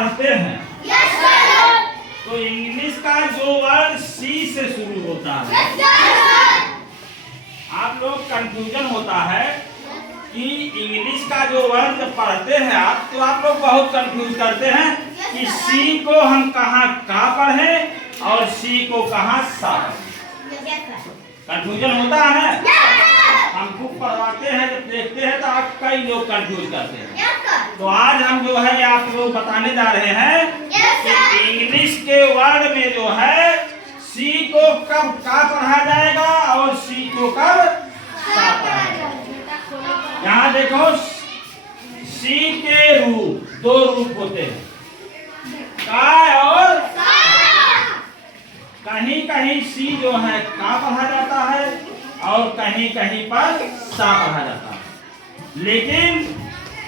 पढ़ते हैं yes sir. तो इंग्लिश का जो वर्ड सी से शुरू होता है, यस सर। आप लोग कंफ्यूजन होता है कि इंग्लिश का जो वर्ड जब पढ़ते हैं आप, तो आप लोग बहुत कंफ्यूज करते हैं कि सी को हम कहाँ का पढ़ें और सी को कहाँ सा पढ़ें। कंफ्यूजन होता है। हमको पढ़ाते हैं जब देखते हैं तो आप कई लोग कंफ्यूज करते हैं। तो आज हम जो है आप लोग बताने जा रहे हैं कि इंग्लिश के वर्ड में जो है सी को कब का पढ़ा जाएगा और सी को कब सा पढ़ा जाएगा। यहाँ देखो सी के रूप दो रूप होते हैं, का और कहीं कहीं सी जो है का पढ़ा जाता है और कहीं कहीं पर सा पढ़ा जाता है। लेकिन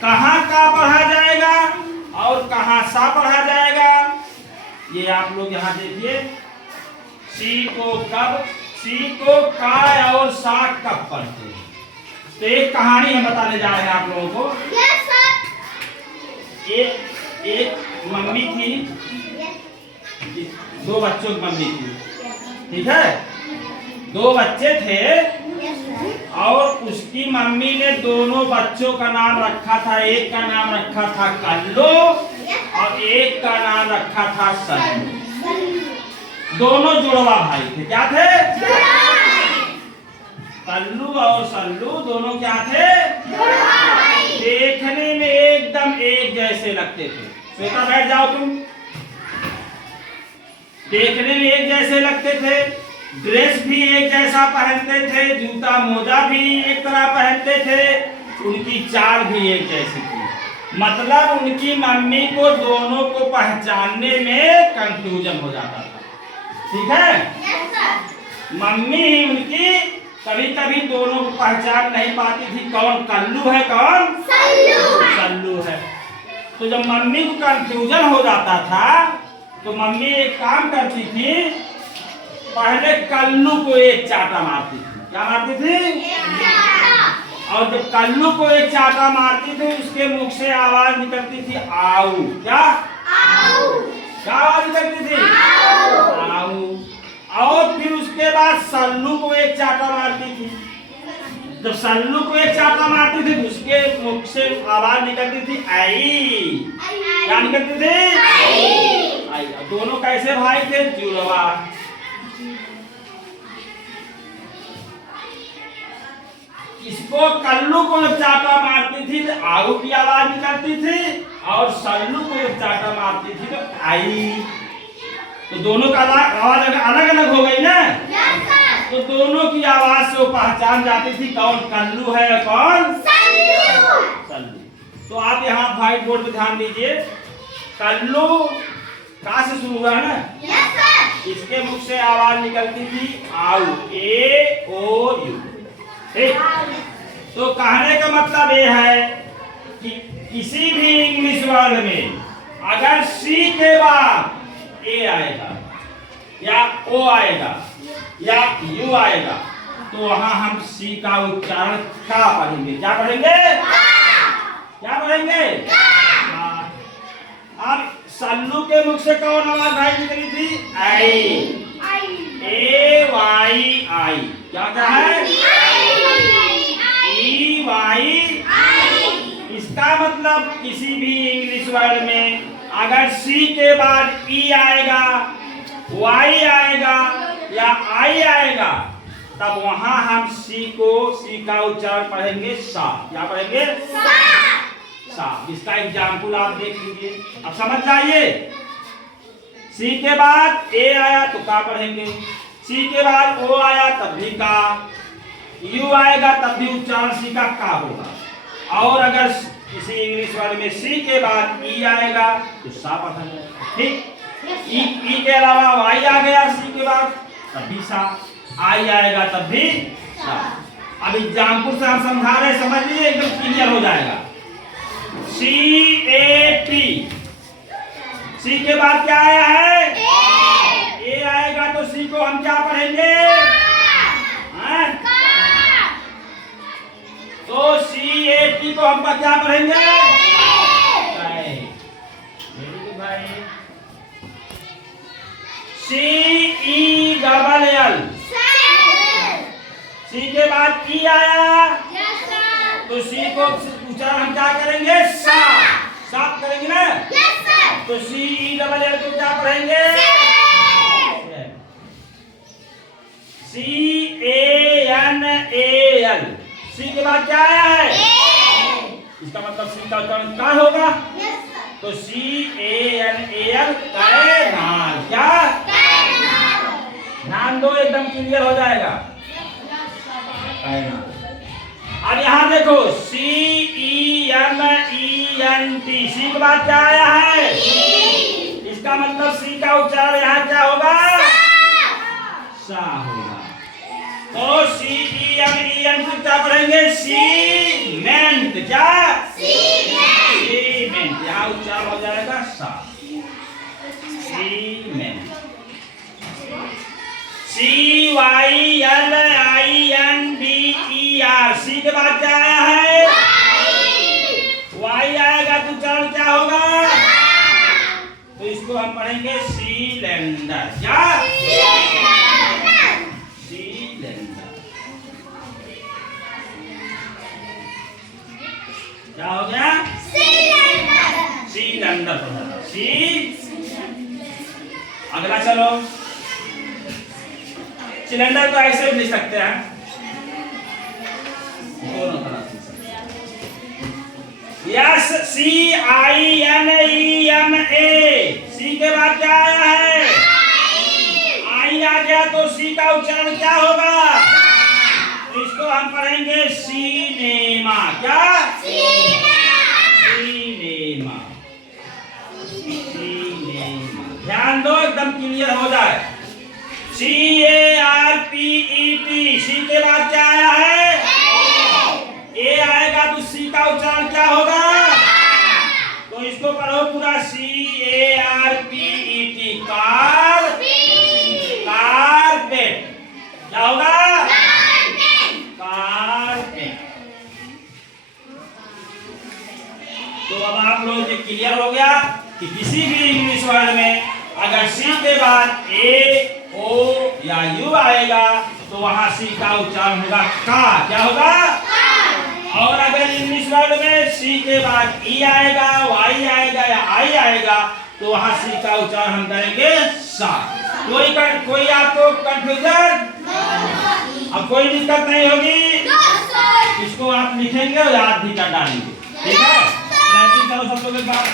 कहाँ का पढ़ा जाएगा और कहाँ सा पढ़ा जाएगा, ये आप लोग यहाँ देखिए। सी को का और सा कब पढ़ते हैं। तो एक कहानी हम बताने जा रहे हैं आप लोगों को। Yes sir. एक मम्मी थी, दो बच्चों की मम्मी थी, ठीक है। दो बच्चे थे यस सर। और उसकी मम्मी ने दोनों बच्चों का नाम रखा था, एक का नाम रखा था कल्लू और एक का नाम रखा था सल्लू। दोनों जुड़वा भाई थे। क्या थे? कल्लू और सल्लू दोनों क्या थे? देखने में एकदम एक जैसे लगते थे। श्वेता बैठ जाओ तुम। देखने में एक जैसे लगते थे, ड्रेस भी एक जैसा पहनते थे, जूता मोजा भी एक तरह पहनते थे, उनकी चाल भी एक जैसी थी। मतलब उनकी मम्मी को दोनों को पहचानने में कंफ्यूजन हो जाता था। ठीक है। मम्मी ही उनकी कभी कभी दोनों को पहचान नहीं पाती थी, कौन कल्लू है कौन सल्लू है। तो जब मम्मी को कंफ्यूजन हो जाता था तो मम्मी एक काम करती थी, पहले कल्लू को एक चाटा मारती थी। क्या मारती थी? और जब कल्लू को एक चाटा मारती थी उसके मुख से आवाज निकलती थी आऊ। क्या क्या आवाज निकलती थी? आऊ। और फिर उसके बाद सल्लू को एक चाटा मारती थी। जब सल्लू को एक चाटा मारती थी उसके मुख से आवाज निकलती थी आई। क्या निकलती थी? आई। दोनों कैसे भाई थे? जुड़वा। इसको कल्लू को जब चाटा मारती थी तो आऊ की आवाज निकलती थी और सल्लू को जब चाटा मारती थी तो आई। तो दोनों का आवाज अलग अलग हो गई ना। तो दोनों की आवाज से वो पहचान जाती थी कौन कल्लू है कौन सल्लू। तो आप यहाँ व्हाइट बोर्ड पे ध्यान दीजिए। कल्लू का से शुरू हुआ है ना। इसके मुख से आवाज निकलती थी आऊ, ए ओ यू। ठीक। तो कहने का मतलब ये है कि किसी भी इंग्लिश वर्ड में अगर सी के बाद ए आएगा या ओ आएगा या यू आएगा तो वहां हम सी का उच्चारण का पढ़ेंगे। क्या पढ़ेंगे? क्या पढ़ेंगे? अब सल्लू के मुख से कौन आवाज भाई निकली थी? आई। A Y I. क्या क्या है? E Y. इसका मतलब किसी भी इंग्लिश वर्ड में अगर सी के बाद ई आएगा, वाई आएगा या आई आएगा तब वहां हम सी का उच्चारण पढ़ेंगे सा। क्या पढ़ेंगे? सा। इसका एग्जाम्पल आप देख लीजिए, अब समझ जाइए। सी के बाद ए आया तो का पढ़ेंगे, सी के बाद ओ आया तब भी का, यू आएगा तब भी उच्चारण सी का होगा। और अगर किसी इंग्लिश वर्ड में सी के बाद ई आएगा तो सा पढ़ा जाएगा। ठीक। ई के अलावा वाई आ गया सी के बाद तब भी सा, आई आएगा तब भी सा। अब एग्जाम्पल से हम समझा रहे, समझ लीजिए एकदम क्लियर हो जाएगा। CAT, सी के बाद क्या आया है? ए आएगा तो सी को हम क्या पढ़ेंगे? तो CAT को हम क्या पढ़ेंगे? सी ई डबल एल, सी के बाद ई आया तो सी को उच्चारण हम क्या करेंगे? सा, साफ करेंगे ना। तो सी ई डबल एल को क्या पढ़ेंगे? सी ए एन ए एल, सी के बाद क्या आया है? इसका मतलब सी का उच्चारण क्या होगा? तो सी A N A L, canal. क्या? ध्यान दो, एकदम क्लियर हो जाएगा। कैनाल। अब यहाँ देखो, C E M E N T, C के बाद क्या आया है? इसका मतलब सी का उच्चारण यहाँ क्या होगा? सा होगा। तो C E M E N T क्या पढ़ेंगे? सीमेंट। क्या? सीमेंट। यहाँ उच्चारण हो जाएगा सा, cement. C Y L I N D E R, C के बाद क्या आया है? वाई आएगा तो उच्चारण क्या होगा? तो इसको हम पढ़ेंगे सिलेंडर। क्या? सिलेंडर। क्या हो गया? सिलेंडर। सी। अगला चलो, सिलेंडर को ऐसे भी लिख सकते हैं, दोनों तरह से। Yes, C I N E M A, C के बाद क्या आया है? आई आ गया तो सी का उच्चारण क्या होगा? तो इसको हम पढ़ेंगे सिनेमा। क्या? सिनेमा। ध्यान दो, एकदम क्लियर हो जाए। C A R P E T, C के बाद क्या आया है? ए आएगा तो सी का उच्चारण क्या होगा? तो इसको पढ़ो पूरा, C A R P E T, carpet. क्या होगा? कारपेट। तो अब आप लोग ये क्लियर हो गया कि किसी भी इंग्लिश वर्ड में अगर सी के बाद ए ओ या यू आएगा तो वहां सी का उच्चारण होगा का। क्या होगा? और अगर इंग्लिश वर्ड में सी के बाद ई आएगा, वाई आएगा या आई आएगा तो वहां सी का उच्चारण हम करेंगे सा। कोई आपको कंफ्यूजन? अब कोई दिक्कत नहीं होगी। इसको आप लिखेंगे और याद भी कर डालेंगे। ठीक है? सब लोग एक बार